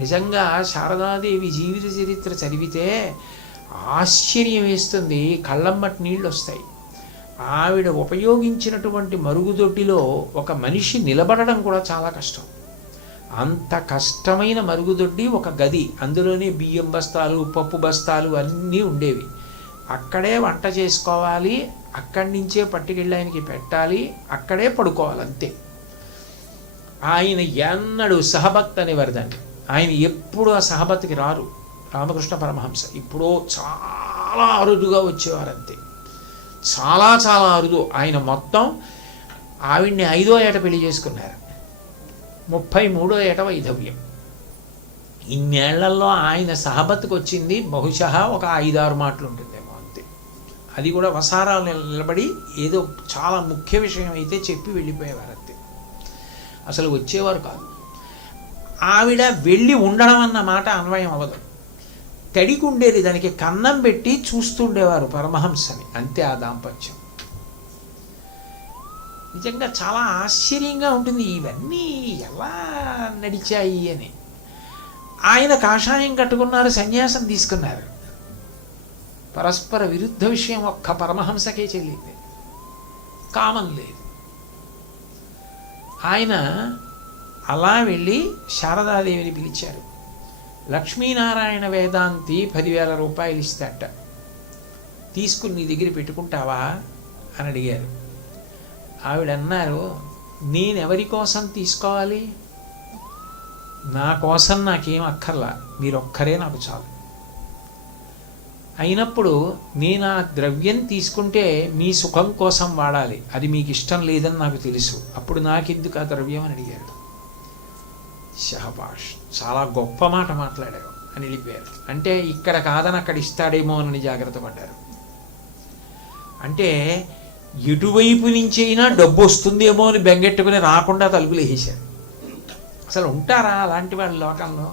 నిజంగా శారదాదేవి జీవిత చరిత్ర చదివితే ఆశ్చర్యం వేస్తుంది, కళ్ళమ్మటి నీళ్ళు వస్తాయి. ఆవిడ ఉపయోగించినటువంటి మరుగుదొడ్డిలో ఒక మనిషి నిలబడడం కూడా చాలా కష్టం. అంత కష్టమైన మరుగుదొడ్డి, ఒక గది, అందులోనే బియ్యం బస్తాలు, పప్పు బస్తాలు అన్నీ ఉండేవి. అక్కడే వంట చేసుకోవాలి, అక్కడి నుంచే పట్టుకెళ్ళి ఆయనకి పెట్టాలి, అక్కడే పడుకోవాలి, అంతే. ఆయన ఎన్నడూ సహభక్త్ అనేవారు దాన్ని. ఆయన ఎప్పుడు ఆ సహభక్తికి రారు. రామకృష్ణ పరమహంస ఇప్పుడు చాలా అరుదుగా వచ్చేవారు, అంతే. చాలా చాలా అరుదు. ఆయన మొత్తం ఆవిడ్ని 5వ ఏట పెళ్లి చేసుకున్నారు, 33వ ఏట వైధవ్యం. ఇన్నేళ్లలో ఆయన సహబత్తుకు వచ్చింది బహుశా ఒక 5-6 మాటలు ఉంటుందేమో, అంతే. అది కూడా వసారాలు నిలబడి ఏదో చాలా ముఖ్య విషయం అయితే చెప్పి వెళ్ళిపోయేవారు, అంతే. అసలు వచ్చేవారు కాదు. ఆవిడ వెళ్ళి ఉండడం అన్న మాట అన్వయం అవ్వదు. తడికుండేది, దానికి కన్నం పెట్టి చూస్తుండేవారు పరమహంసని, అంతే. ఆ దాంపత్యం నిజంగా చాలా ఆశ్చర్యంగా ఉంటుంది, ఇవన్నీ ఎలా నడిచాయి అని. ఆయన కాషాయం కట్టుకున్నారు, సన్యాసం తీసుకున్నారు. పరస్పర విరుద్ధ విషయం ఒక్క పరమహంసకే చెల్లింది, కామం లేదు. ఆయన అలా వెళ్ళి శారదాదేవిని పిలిచారు. లక్ష్మీనారాయణ వేదాంతి 10,000 రూపాయలు ఇస్తాట, తీసుకుని నీ దగ్గర పెట్టుకుంటావా అని అడిగారు. ఆవిడ అన్నారు, నేనెవరి కోసం తీసుకోవాలి? నా కోసం నాకేం అక్కర్లా, మీరొక్కరే నాకు చాలు. అయినప్పుడు నేను ఆ ద్రవ్యం తీసుకుంటే మీ సుఖం కోసం వాడాలి, అది మీకు ఇష్టం లేదని నాకు తెలుసు, అప్పుడు నాకెందుకు ఆ ద్రవ్యం అని అడిగారు. షహబాష్, చాలా గొప్ప మాట మాట్లాడారు అని వెళ్ళిపోయారు. అంటే ఇక్కడ కాదని అక్కడ ఇస్తాడేమో అని జాగ్రత్త పడ్డారు. అంటే ఎటువైపు నుంచి అయినా డబ్బు వస్తుందేమో అని బెంగెట్టుకుని రాకుండా తలుపులు వేసేశారు. అసలు ఉంటారా అలాంటి వాళ్ళ లోకంలో?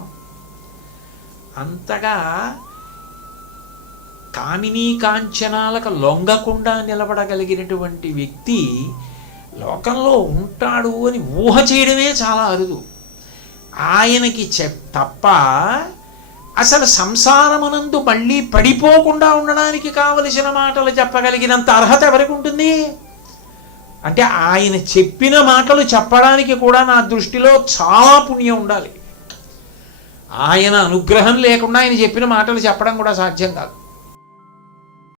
అంతగా కామినీ కాంచనాలకు లొంగకుండా నిలబడగలిగినటువంటి వ్యక్తి లోకంలో ఉంటాడు అని ఊహ చేయడమే చాలా అరుదు. ఆయనకి తప్ప అసలు సంసారమునందు మళ్ళీ పడిపోకుండా ఉండడానికి కావలసిన మాటలు చెప్పగలిగినంత అర్హత ఎవరికి ఉంటుంది? అంటే ఆయన చెప్పిన మాటలు చెప్పడానికి కూడా నా దృష్టిలో చాలా పుణ్యం ఉండాలి. ఆయన అనుగ్రహం లేకుండా ఆయన చెప్పిన మాటలు చెప్పడం కూడా సాధ్యం కాదు.